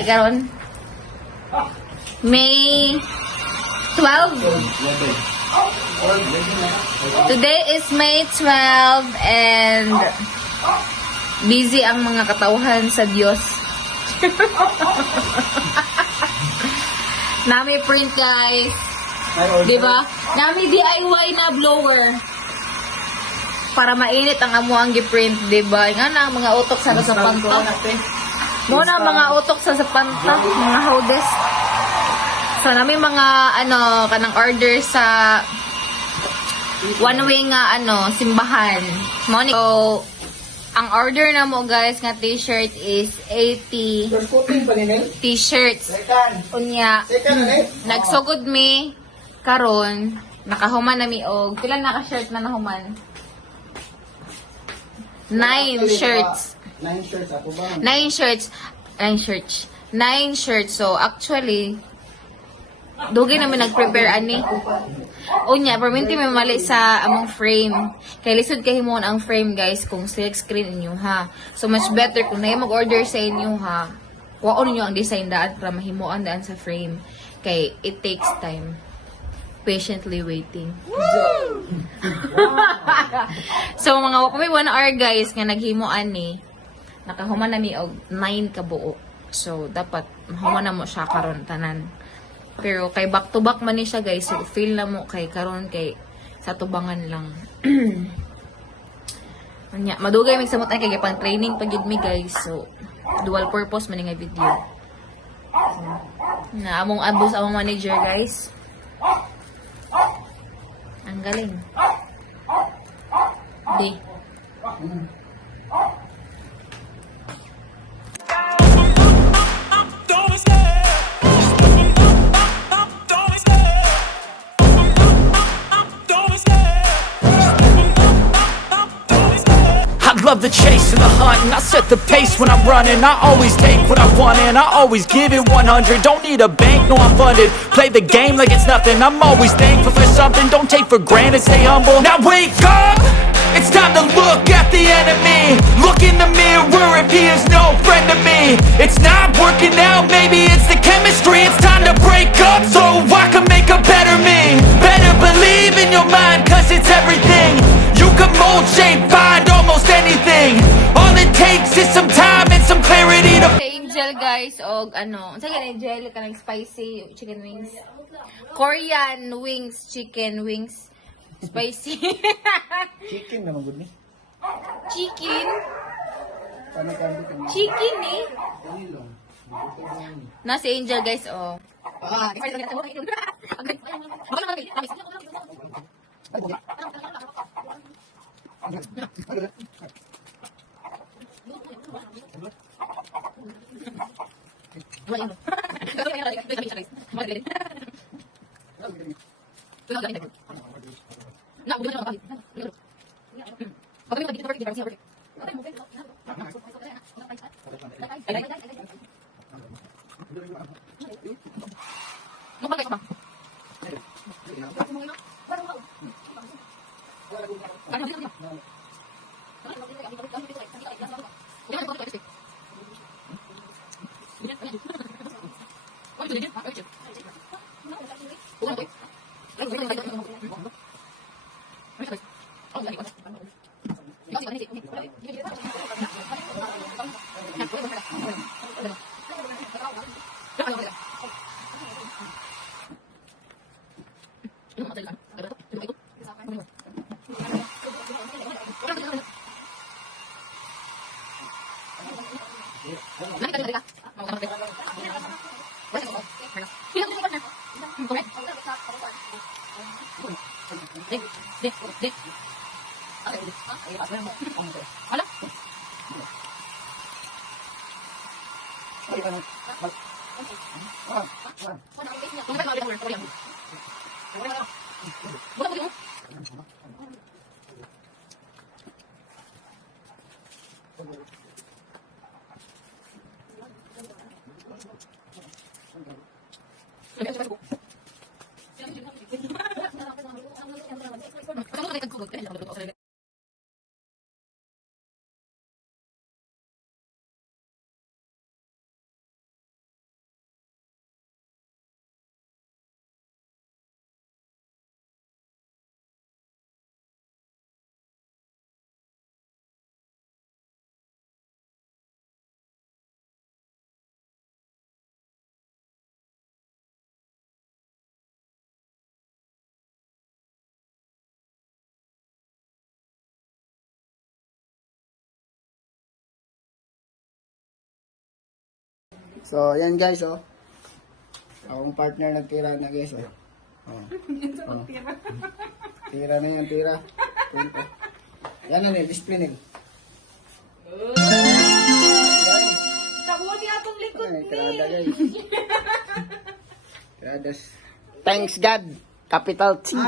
kay karon? May 12. Today is May 12 and busy ang mga katauhan sa Diyos. Nami print guys. Diba? Nami DIY na blower. Para mainit ang amo ang giprint, diba? Nga na, mga utok sa panta. Muna mga utok sa panta, mga howdes. So, nami mga, kanang order sa one way nga, simbahan. So, ang order na mo guys nga t-shirt is 80 t-shirts. Unya, nagsugod mi karon, nakahuman na mi og pila naka-shirt na nahuman? 9 shirts. 9 shirts ako ba? 9 shirts. 9 shirts. So actually dugay namin nag-prepare ani. Unya, perminti may mali sa among frame. Kay lisod kay himon ang frame guys kung silkscreen inyo ha. So much better kung naay mag-order sa inyo ha. Kuhaon niyo ang design daan para mahimuan daan sa frame. Kay it takes time. Patiently waiting. So mga wapay 1 hour guys nga naghimuan ni. Nakahuman na mi og 9 ka buo. So dapat mahuman na mo siya karon tanan. Pero kay back to back man ni siya guys. So feel na mo kay karon kay sa tubangan lang. Anya, madugay mig samot ay kay pang training pagid mi guys. So dual purpose man nga video. Na among abos among manager guys. Ang galing. Di. I love the chase and the hunt, and I set the pace when I'm running. I always take what I want and I always give it 100. Don't need a bank, no I'm funded. Play the game like it's nothing. I'm always thankful for something. Don't take for granted, stay humble. Now wake up, it's time to look at the enemy. Look in the mirror if he is no friend to me. It's not working out, maybe it's the chemistry. It's time to break up so I can make a better me. Better believe in your mind, cause it's everything. You can mold, shape, find almost anything. All it takes is some time and some clarity to... Angel guys, og unsa ka Angel kanang spicy chicken wings. Korean wings, chicken wings. Spicy. Chicken naman good ni. Chicken? Paano ka Chicken eh. Na si Angel guys, oh. So, yan guys, oh. Akong partner nagtira na guys, oh. Oh. Oh. Tira na yan, tira. Punto. Yan na, display nil. Kabuli atong likod Ay, ni. tirada guys. Tiradas. Thanks God. Capital T.